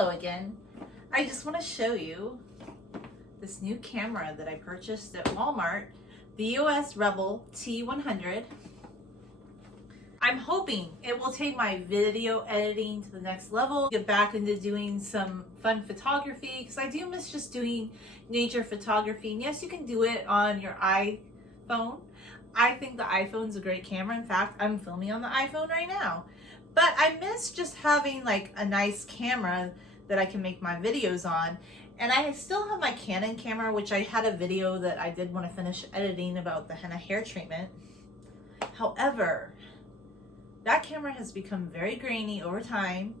Hello again. I just want to show you this new camera that I purchased at Walmart, the EOS Rebel T100. I'm hoping it will take my video editing to the next level, get back into doing some fun photography, because I do miss just doing nature photography. And yes, you can do it on your iPhone. I think the iPhone's a great camera. In fact, I'm filming on the iPhone right now. But I miss just having like a nice camera that I can make my videos on. And I still have my Canon camera, which I had a video that I did want to finish editing about the henna hair treatment. However, that camera has become very grainy over time,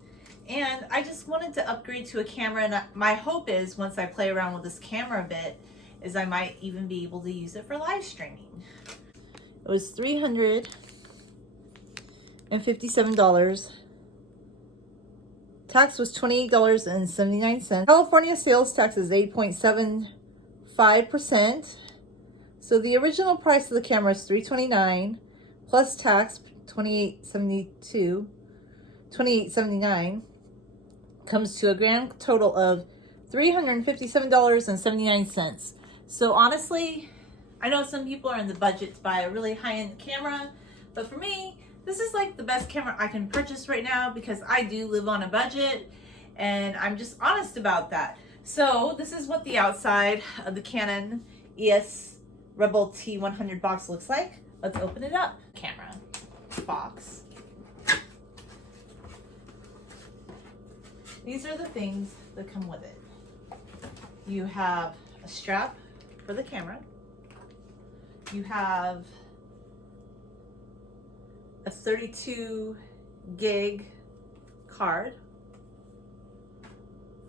and I just wanted to upgrade to a camera. And my hope is, once I play around with this camera a bit, is I might even be able to use it for live streaming. It was $357. Tax was $28.79. California sales tax is 8.75%. So the original price of the camera is $329 plus tax $28.79 comes to a grand total of $357.79. So honestly, I know some people are in the budget to buy a really high-end camera, but for me, this is like the best camera I can purchase right now because I do live on a budget, and I'm just honest about that. So this is what the outside of the Canon EOS Rebel T100 box looks like. Let's open it up. Camera box. These are the things that come with it. You have a strap for the camera. You have a 32 gig card.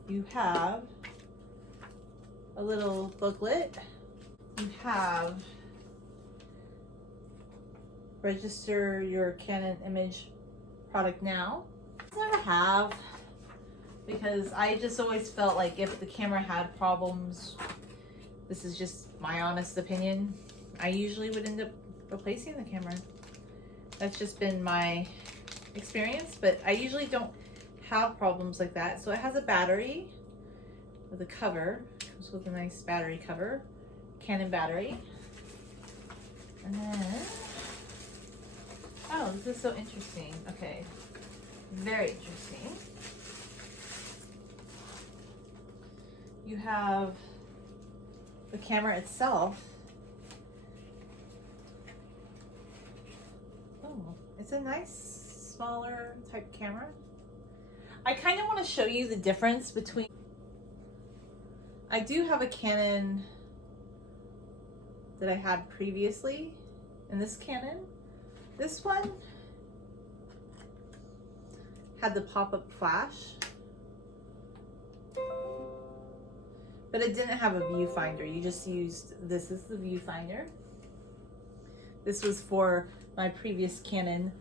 You have a little booklet. You have register your Canon image product now. I never have, because I just always felt like if the camera had problems, this is just my honest opinion, I usually would end up replacing the camera. That's just been my experience, but I usually don't have problems like that. So it has a battery with a cover. It comes with a nice battery cover, Canon battery. And then, oh, this is so interesting. Okay, very interesting. You have the camera itself. It's a nice, smaller type camera. I kind of want to show you the difference between, I do have a Canon that I had previously, and this Canon, this one had the pop-up flash, but it didn't have a viewfinder. You just used, this is the viewfinder. This was for my previous Canon,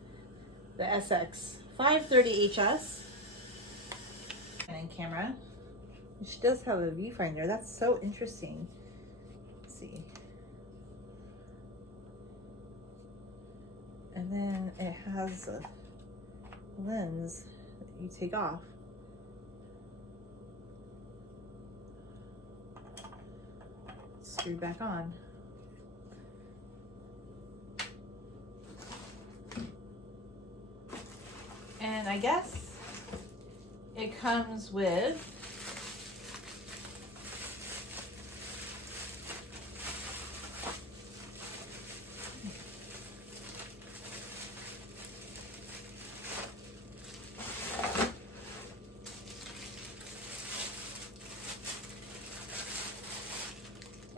the SX530HS Canon camera, which does have a viewfinder. That's so interesting. Let's see. And then it has a lens that you take off. Screw back on. And I guess it comes with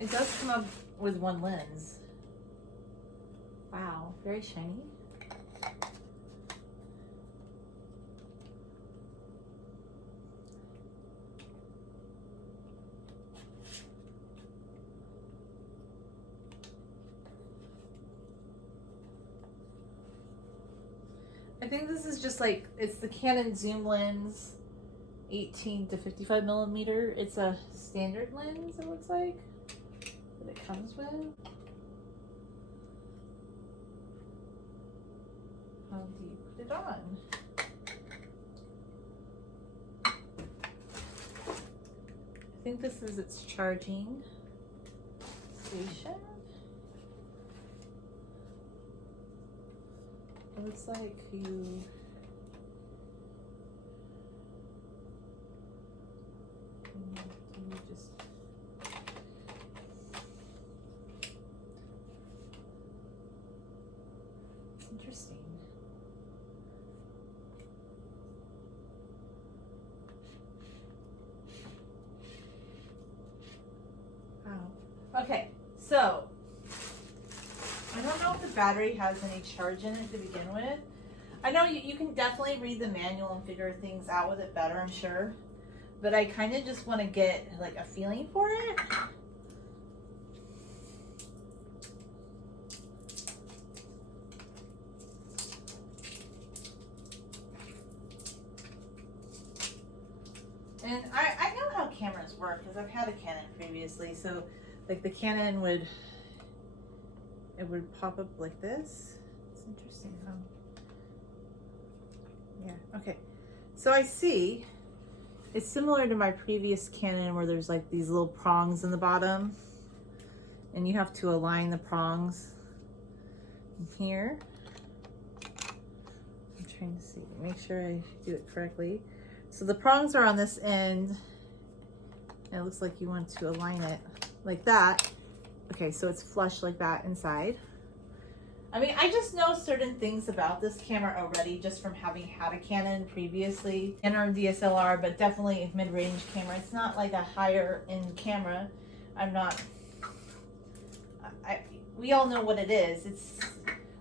it does come up with one lens. Wow, very shiny. I think this is just like, it's the Canon zoom lens, 18 to 55 millimeter. It's a standard lens, it looks like, that it comes with. How do you put it on? think this is its charging station. It looks like you just it's interesting. Wow. Okay, so I don't know if the battery has any charge in it to begin with. I know you can definitely read the manual and figure things out with it better, I'm sure. But I kind of just want to get like a feeling for it. And I know how cameras work because I've had a Canon previously. So like the Canon would pop up like this. It's interesting, huh? Yeah, okay. So I see it's similar to my previous Canon where there's like these little prongs in the bottom and you have to align the prongs here. I'm trying to see, make sure I do it correctly. So the prongs are on this end and it looks like you want to align it like that. Okay, so it's flush like that inside. I mean, I just know certain things about this camera already just from having had a Canon previously and our DSLR, but definitely a mid-range camera. It's not like a higher end camera. We all know what it is. It's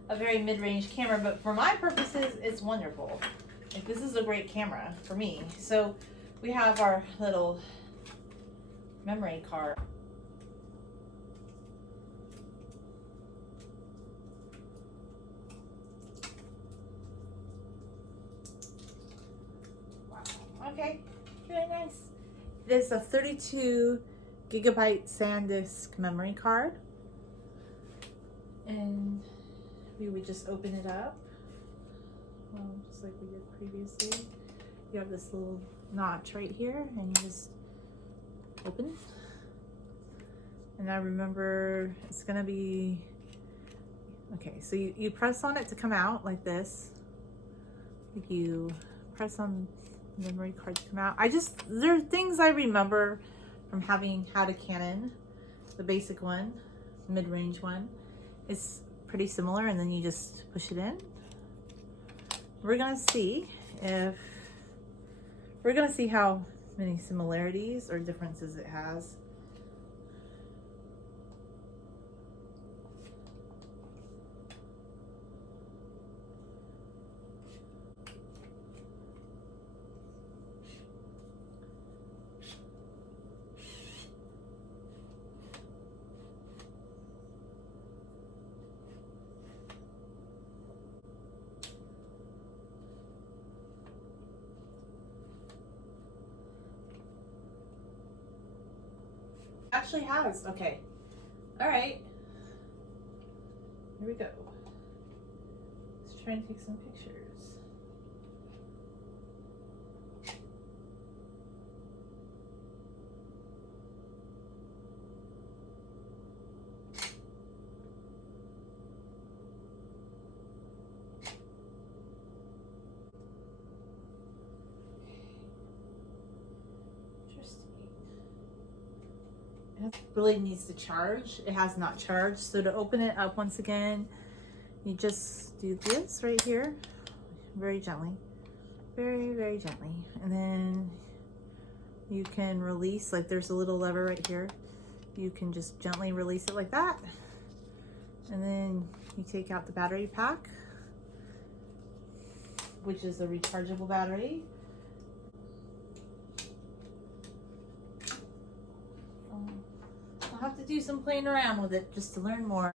a very mid-range camera, but for my purposes, it's wonderful. Like, this is a great camera for me. So we have our little memory card. Okay, very nice. There's a 32 gigabyte SanDisk memory card. And we would just open it up. Just like we did previously. You have this little notch right here and you just open it. And I remember it's gonna be, okay, so you press on it to come out like this. You press on memory card to come out. There are things I remember from having had a Canon. The basic one, mid-range one, is pretty similar, and then you just push it in. We're gonna see how many similarities or differences it has. Actually has, okay. All right, here we go. Let's try and take some pictures. It really needs to charge. It has not charged. So to open it up once again, you just do this right here, very gently, very, very gently. And then you can release, like there's a little lever right here. You can just gently release it like that. And then you take out the battery pack, which is a rechargeable battery. I'll have to do some playing around with it just to learn more.